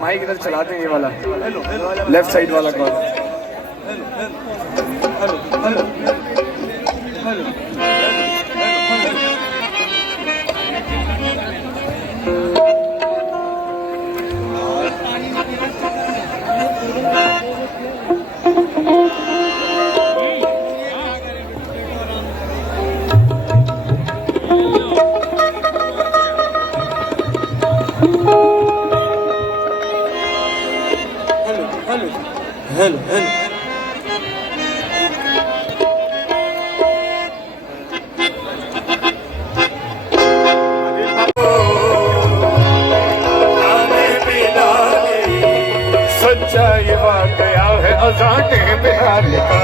Mic इधर चलाते हैं, ये वाला लेफ्ट साइड वाला कॉल। हेलो हेलो सच्चाई वाकया है अज़ाने बिलाल का,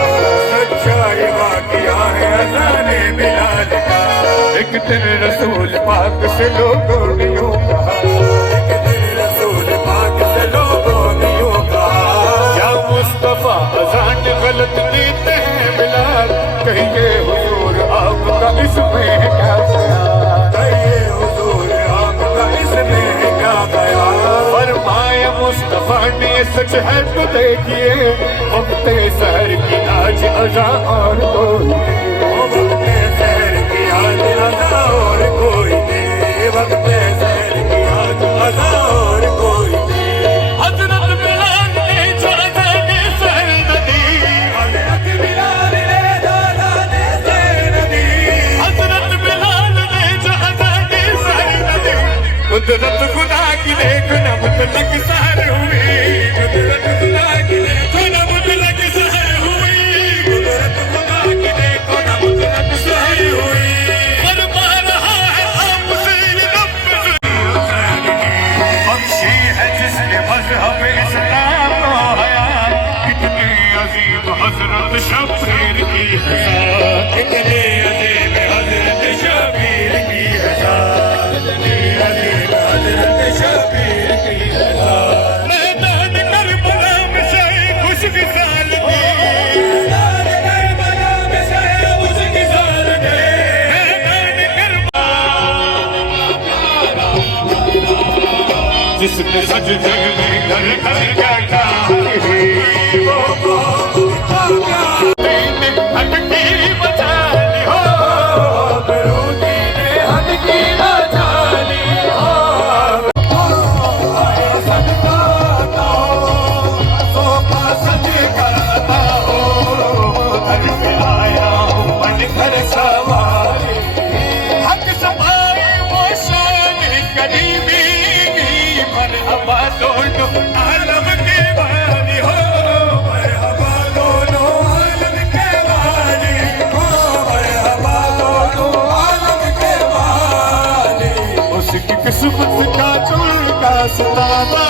सच्चाई वाकया है अज़ाने बिलाल का। एक दिन रसूल पाक से लोगों ने यूं कहा, एक दिन रसूल पाक से लोगों ने यूं कहा, या मुस्तफा अज़ान गलत देते हैं बिलाल, कहिए हुजूर आपका इसमें क्या बयान, कहिए हुजूर आपका इसमें क्या बयान। फरमाया मुस्तफा ने सच है तो देखिए, वक्त सहर की आज अज़ा और कोई नहीं, वक्त सहर की आज अज़ा और कोई नहीं, वक्त सहर की आज अज़ा और कोई नहीं। हज़रत बिलाल ने जो अज़ाने सहर न दी, हज़रत बिलाल ने जो अज़ाने सहर न दी, हज़रत बिलाल ने जो अज़ाने सहर न दी। कुदरत खुदा की देखना मुतलक सहर हुई, कुदरत खुदा की देखना मुतलक सहर हुई, कुदरत खुदा की देखना मुतलक सहर हुई। फरमा रहा है आपसे ये रब बख्शी है जिसने मज़हब इस्लाम को हया, कितने अजीब हज़रत शब्बीर की है ज़ात, कितने अजीब हज़रत शब्बीर की है ज़ात, कितने अजीब हज़रत शब्बीर की है ज़ात। मैदान करबला में से खुशकिसाल दी, मैदान करबला में से खुशकिसाल दी, मैदान करबला जिसने सज जग में घर घर जाता है, वो हटकी बचा ली हो, बरूदी ने हटकी बचा ली हो, सदका सोफा सज करता हो, घर पे आया हूँ बनकर सवारी, हक समाए वो शान करीबी, मरहबा दोनों आलम के वाली हो, मरहबा दोनों आलम के वाली हो, मरहबा दोनों आलम के वाली। उसकी किस्मत का चुनका सताना,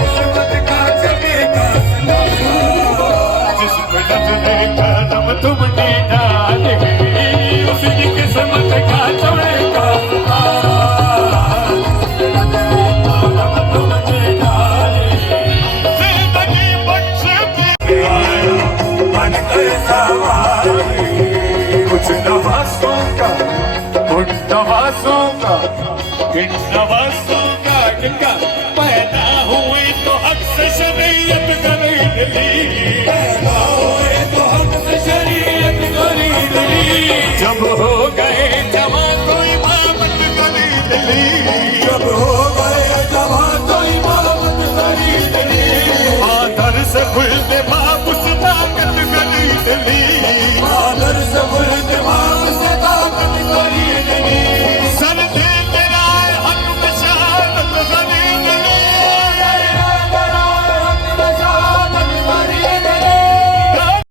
किस्मत का चुनका सताना, जिसको नजरे करम तुमने डाले, उसकी किस्मत का चुनका सताना, कुछ नवाज़ों का उन नवाज़ों का इन नवाज़ों का जिनका पैदा हुए तो हक से शरीयत खरीद ली, पैदा हुए तो हक से शरीयत खरीद ली, जब हो गए जवां तो इमामत खरीद ली, जब हो गए जवां तो इमामत खरीद ली, आदर से खुलते